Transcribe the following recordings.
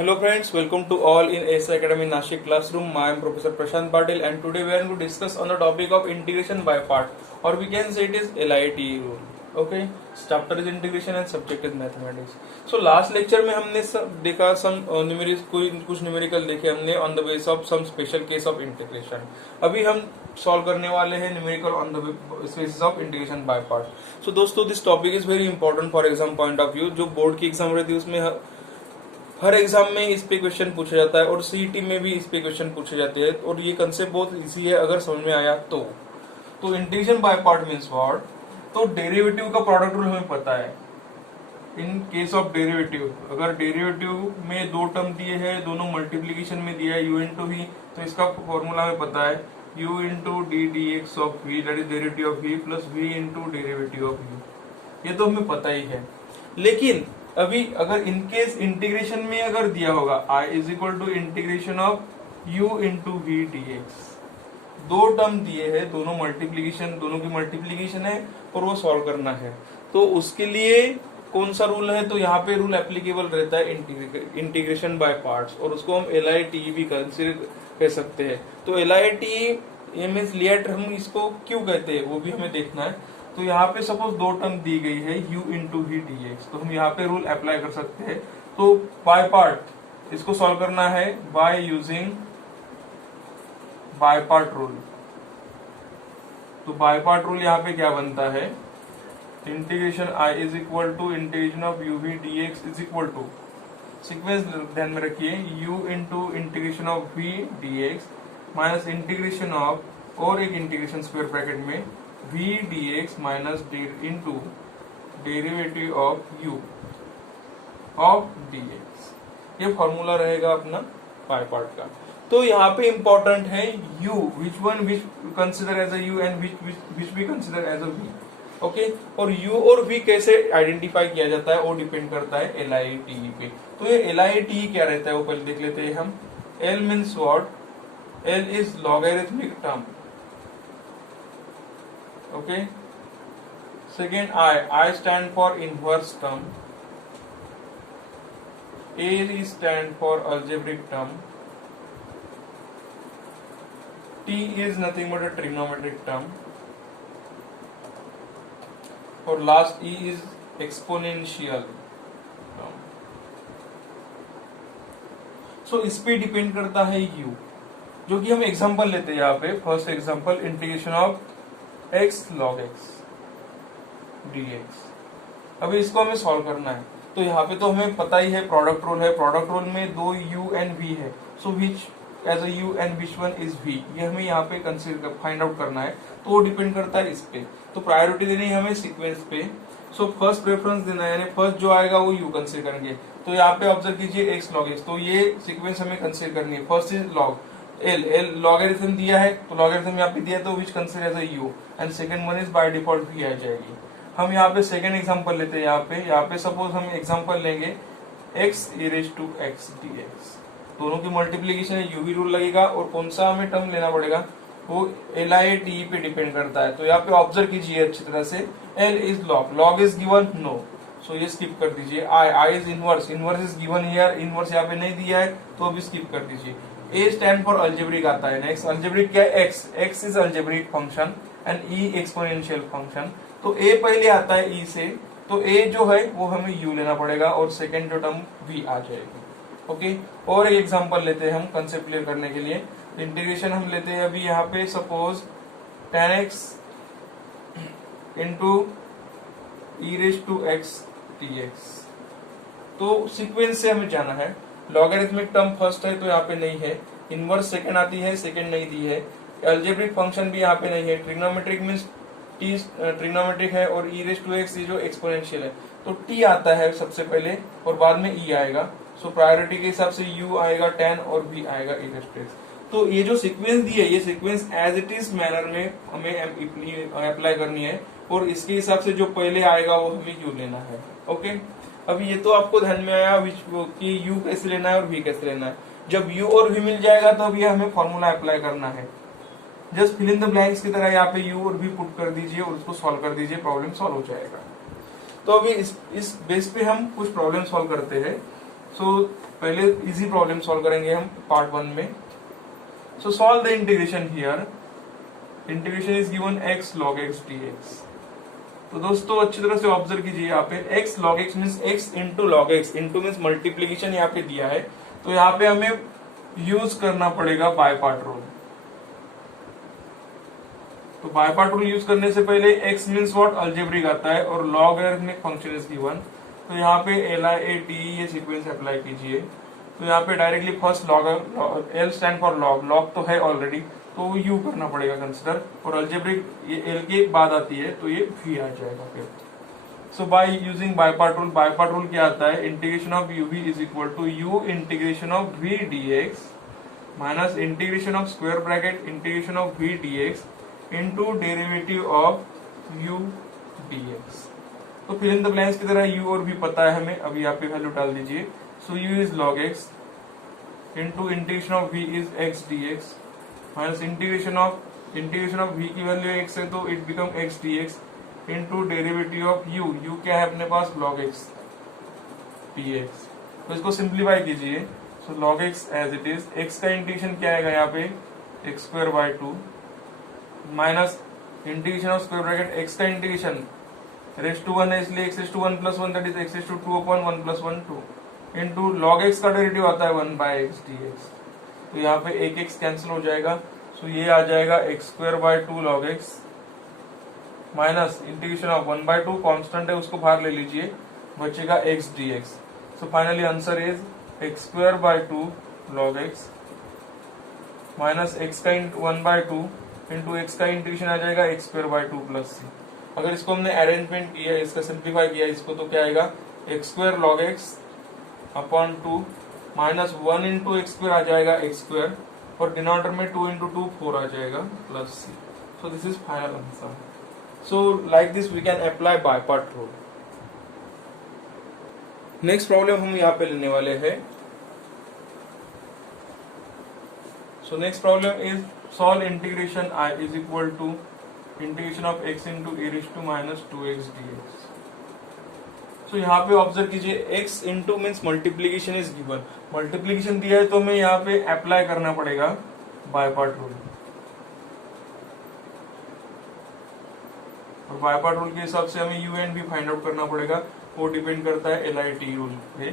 Hello friends, welcome to all in ASA Academy Nashik classroom. I am Professor Prashant Patil and today we are going to discuss on the topic of integration by part, or we can say it is LIT rule. Okay, chapter is integration and subject is mathematics. So last lecture में हमने देखा कुछ numerical देखे हमने on the basis of some special case of integration. अभी हम solve करने वाले हैं numerical on the basis of integration by part. So दोस्तों this topic is very important for exam point of view. जो बोर्ड की एग्जाम रहती है उसमें हर एग्जाम में इस पे क्वेश्चन पूछा जाता है और सीईटी में भी इस पे क्वेश्चन पूछे जाते हैं और ये कंसेप्ट बहुत इजी है अगर समझ में आया तो integration by part means what. तो डेरिवेटिव का प्रोडक्ट रूल हमें पता है. इन केस ऑफ डेरिवेटिव, अगर डेरिवेटिव में दो टर्म दिए हैं, दोनों मल्टीप्लीकेशन में दिया है u इंटू वी, तो इसका फॉर्मूला हमें पता है u into d d x of v, that is derivative of v plus v into derivative of u. ये तो हमें पता ही है. लेकिन अभी अगर इनकेस इंटीग्रेशन में अगर दिया होगा i is equal to integration of u into v d x, दो टर्म दिए हैं, दोनों की मल्टीप्लीकेशन है और वो सॉल्व करना है, तो उसके लिए कौन सा रूल है? तो यहाँ पे रूल एप्लीकेबल रहता है इंटीग्रेशन बाय पार्ट्स, और उसको हम LIT भी कंसिडर कर सकते हैं. तो LIT ये मीन्स लिएट हम इसको क्यों कहते हैं वो भी हमें देखना है. तो यहाँ पे सपोज दो टर्म दी गई है u into v d x, तो हम यहाँ पे रूल अप्लाई कर सकते हैं. तो बाय पार्ट इसको सॉल्व करना है by using by part rule. तो बाय पार्ट रूल यहाँ पे क्या बनता है? Integration i is equal to integration of u v d x is equal to, sequence ध्यान में रखिए, u into integration of v d x minus integration of, और एक इंटीग्रेशन स्क्वायर ब्रैकेट में v dx minus into derivative of u of dx. ये formula रहेगा अपना by part का. तो यहाँ पे इंपॉर्टेंट है u, which consider as a u and which we consider as a v. Okay, और u और v कैसे आइडेंटिफाई किया जाता है वो डिपेंड करता है LIT पे. तो ये LIT क्या रहता है वो पहले देख लेते हैं हम. L means what? L is logarithmic term. Okay. Second I stand for inverse term. A is stand for algebraic term. T is nothing but a trigonometric term. और last E is exponential term. So इस पे depend करता है U, जो कि हम example लेते हैं यहाँ पे. First example integration of x log x dx. अभी इसको हमें सॉल्व करना है. तो यहाँ पे तो हमें पता ही है प्रोडक्ट रूल है. प्रोडक्ट रूल में दो u एंड v है, so which as a u and which one is v, ये हमें यहाँ पे कंसीडर फाइंड आउट करना है. तो वो डिपेंड करता है इस पे. तो प्रायोरिटी देनी है हमें सीक्वेंस पे. सो फर्स्ट प्रेफरेंस देना है, यानी फर्स्ट जो आएगा वो u कंसीडर करेंगे. तो यहाँ पे ऑब्जर्व कीजिए x log x, तो ये सीक्वेंस हमें कंसीडर करनी है. First is log L logarithm दिया है, तो लॉगरिथम यहाँ पे दिया है, तो which consider as a u, and second one is by default v आ जाएगी. हम यहाँ पे सेकंड एग्जांपल लेते हैं. यहाँ पे सपोज हम एग्जांपल लेंगे x e raised to x dx. दोनों की मल्टीप्लीकेशन है, u भी रूल लगेगा, और कौन सा हमें टर्म लेना पड़ेगा वो LIT पे डिपेंड करता है. तो यहाँ पे ऑब्जर्व कीजिए अच्छी तरह से. L is log is given, no, so ये स्किप कर दीजिए. I is inverse is given here, inverse यहाँ पे नहीं दिया है तो अभी स्किप कर दीजिए. A स्टैंड फॉर अल्जेब्रिक आता है. नेक्स्ट अल्जेब्रिक क्या है? x is algebraic function and E exponential function. तो A पहले आता है E से, तो A जो है वो हमें U लेना पड़ेगा और सेकंड जो टर्म V आ जाएगी. ओके, और एक एग्जांपल लेते हैं हम कंसेप्ट क्लियर करने के लिए. इंटीग्रेशन हम लेते हैं अभी यहाँ पे suppose tan x into e raised to x dx. तो सीक्वेंस से हमें जाना है. लॉगरिथमिक टर्म फर्स्ट है तो यहाँ पे नहीं है, इनवर्स सेकंड आती है, सेकंड नहीं दी है, अलजेब्रिक फंक्शन भी यहाँ पे नहीं है, ट्रिग्नोमेट्रिक मींस t ट्रिग्नोमेट्रिक है, और e रेज टू x जो एक्सपोनेंशियल है, तो t आता है सबसे पहले और बाद में e आएगा. सो प्रायोरिटी के हिसाब से u आएगा tan और v आएगा e रेज टू x. तो ये जो सीक्वेंस दी है, ये sequence as it is manner में हमें अप्लाई करनी है, और इसके हिसाब से जो पहले आएगा वो हमें u लेना है. ओके, अभी ये तो आपको ध्यान में आया कि u कैसे लेना है और v कैसे लेना है. जब u और v मिल जाएगा तो अभी हमें फॉर्मूला अप्लाई करना है. Just fill in the blanks की तरह यहाँ पे u और v पुट कर दीजिए और उसको सॉल्व कर दीजिए, प्रॉब्लम सॉल्व हो जाएगा. तो अभी इस बेस पे हम कुछ प्रॉब्लम सॉल्व करते हैं. सो पहले इजी प्रॉब्लम सॉल्व करेंगे हम पार्ट 1 में. सो solve the integration here. Integration is given x log x dx. तो दोस्तों अच्छी तरह से ऑब्जर्व कीजिए, यहाँ पे x log x means x into log x, into means multiplication यहाँ पे दिया है, तो यहाँ पे हमें यूज करना पड़ेगा बाय पार्ट रूल. तो बाय पार्ट रूल यूज करने से पहले x मीन्स व्हाट अलजेब्रिक आता है और लॉगरिथमिक फंक्शन इज गिवन. तो यहाँ पे LIAT ये सीक्वेंस अप्लाई कीजिए. तो यहाँ पे directly first log, L stand for log, log तो है ऑलरेडी तो u करना पड़ेगा कंसिडर, और अलजेब्रिक ये L के बाद आती है तो ये v आ जाएगा फिर. So by using by part rule क्या आता है, integration of uv is equal to u integration of v dx minus integration of square bracket integration of v dx into derivative of u dx. तो fill in the blanks की तरह u और v पता है हमें, अभी यहाँ पे वैल्यू डाल दीजिए. सो u is log x into integration of v is x dx minus integration of v की वैल्यू x है तो it become x dx into derivative of u क्या है अपने पास log x dx. तो इसको सिंप्लीफाई कीजिए. So log x as it is, x का इंटीग्रेशन क्या आएगा यहाँ पे x square by 2 minus integration of square bracket x का इंटीग्रेशन रेस टू 1 है इसलिए x raise to 1 plus 1 that is x raise to 2 upon 1 plus 1 2 into log x का derivative आता है 1 बाय x dx. तो यहाँ पे एक x कैंसिल हो जाएगा. सो ये आ जाएगा x square by 2 log x minus integration of 1 by 2 constant है उसको बाहर ले लीजिए, बचेगा x dx. So finally answer is x square by 2 log x minus x का 1 बाय 2 इंटू x का इंटीग्रेशन आ जाएगा x square by 2 plus c. अगर इसको हमने अरेंजमेंट किया, इसका सिंप्लीफाई किया इसको, तो क्या आएगा x square log x upon 2 minus 1 into x square आ जाएगा x स्क्वायर, और डिनोमिनेटर में 2 इंटू 2 4 आ जाएगा plus c. So this is final answer. So like this we can apply by part rule. Next problem हम यहाँ पे लेने वाले हैं. So next problem is solve integration I is equal to integration of x into e raise to minus 2x dx. तो यहाँ पे observe कीजिए x into means multiplication is given, multiplication दिया है तो हमें यहाँ पे अप्लाई करना पड़ेगा बाय पार्ट रूल. और बाय पार्ट रूल के हिसाब से हमें u and v find out करना पड़ेगा, वो डिपेंड करता है LIT रूल पे.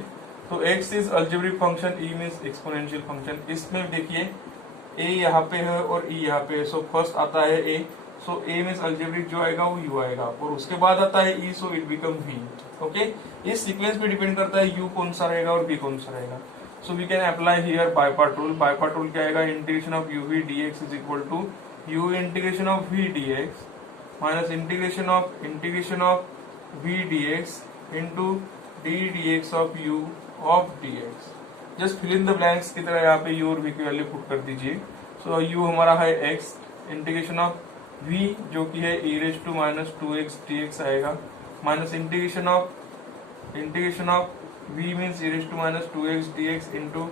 तो x is algebraic function, e means exponential function. इसमें देखिए a यहाँ पे है और e यहाँ पे है. सो फर्स्ट आता है a, so a means algebraic जो आएगा वो u आएगा, और उसके बाद आता है e, so it become v. Okay, इस सीक्वेंस पे डिपेंड करता है u कौन सा रहेगा और v कौन सा रहेगा. So we can apply here by part rule. By part rule क्या आएगा, integration of uv dx is equal to u integration of v dx minus integration of v dx into d dx of u of dx. Just fill in the blanks की तरह यहाँ पे u और v की value put कर दीजिए. सो u हमारा है x, इंटीग्रेशन ऑफ v जो कि है e raise to minus 2x dx आएगा, minus integration of v means e raise to minus 2x dx into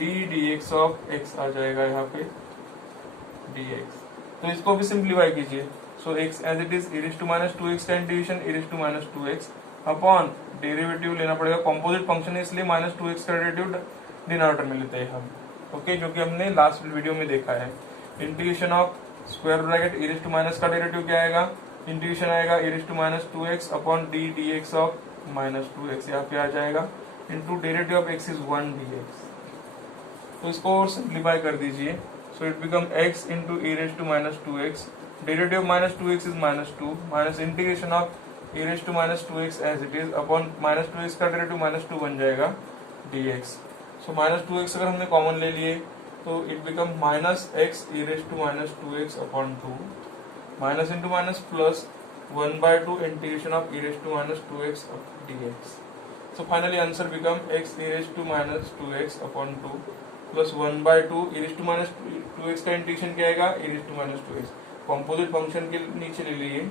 d dx of x आ जाएगा यहाँ पे dx. तो इसको भी सिंप्लीफाई कीजिए. So x as it is e raise to minus 2x का integration e raise to minus 2x upon derivative लेना पड़ेगा, कॉम्पोजिट फंक्शन है इसलिए माइनस 2x का डेरिवेटिव डिनोमिनेटर में लेते हैं हम. ओके, जो कि हमने लास्ट वीडियो में देखा है. Integration of square bracket e raise to minus का डेरिवेटिव क्या आएगा, इंटीग्रेशन आएगा e raise to minus 2x upon d dx of minus 2x यहाँ पे आ जाएगा into derivative of x is 1 dx. तो इसको और सिंप्लीफाई कर दीजिए. So it become x into e raise to minus 2x, derivative of minus 2x is minus 2 minus integration of e raise to minus 2x as it is upon minus 2x का derivative minus 2 बन जाएगा dx. So minus 2x अगर हमने common ले लिए तो it become minus x e raise to minus 2x upon 2 minus into minus plus 1 by 2 integration of e raise to minus 2x dx. So finally answer become x e raise to minus 2x upon 2 plus 1 by 2 e raise to minus 2x का integration क्या आएगा e raise to minus 2x, composite function के नीचे ले लीजिए,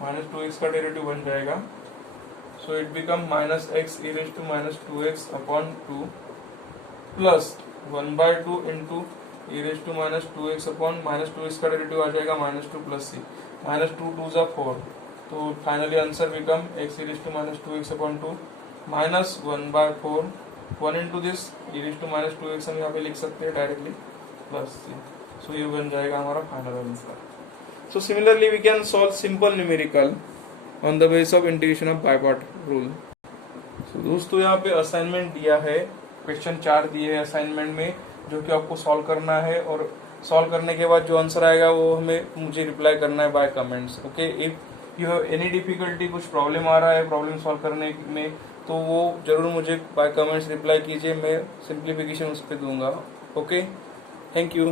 minus 2x का derivative बन जाएगा. So it become minus x e raise to minus 2x upon 2 plus 1 by 2 into e raise to minus 2x upon minus 2x का derivative आ जाएगा minus 2 plus c, minus 2 2 जा 4. तो finally answer become x e raise to minus 2x upon 2 minus 1 by 4 1 into this e raised to minus 2x हम यहाँ पे लिख सकते हैं डायरेक्टली प्लस c. सो ये बन जाएगा हमारा final answer. So similarly we can solve simple numerical on the base of integration of by part rule. So दोस्तों यहाँ पे असाइनमेंट दिया है, क्वेश्चन 4 दिए है असाइनमेंट में जो कि आपको सॉल्व करना है, और सॉल्व करने के बाद जो आंसर आएगा वो हमें मुझे रिप्लाई करना है by comments. Okay, if you have any difficulty, कुछ प्रॉब्लम आ रहा है प्रॉब्लम सॉल्व करने में, तो वो जरूर मुझे बाय कमेंट्स रिप्लाई कीजिए, मैं सिंप्लीफिकेशन उस पर दूंगा. Okay, thank you.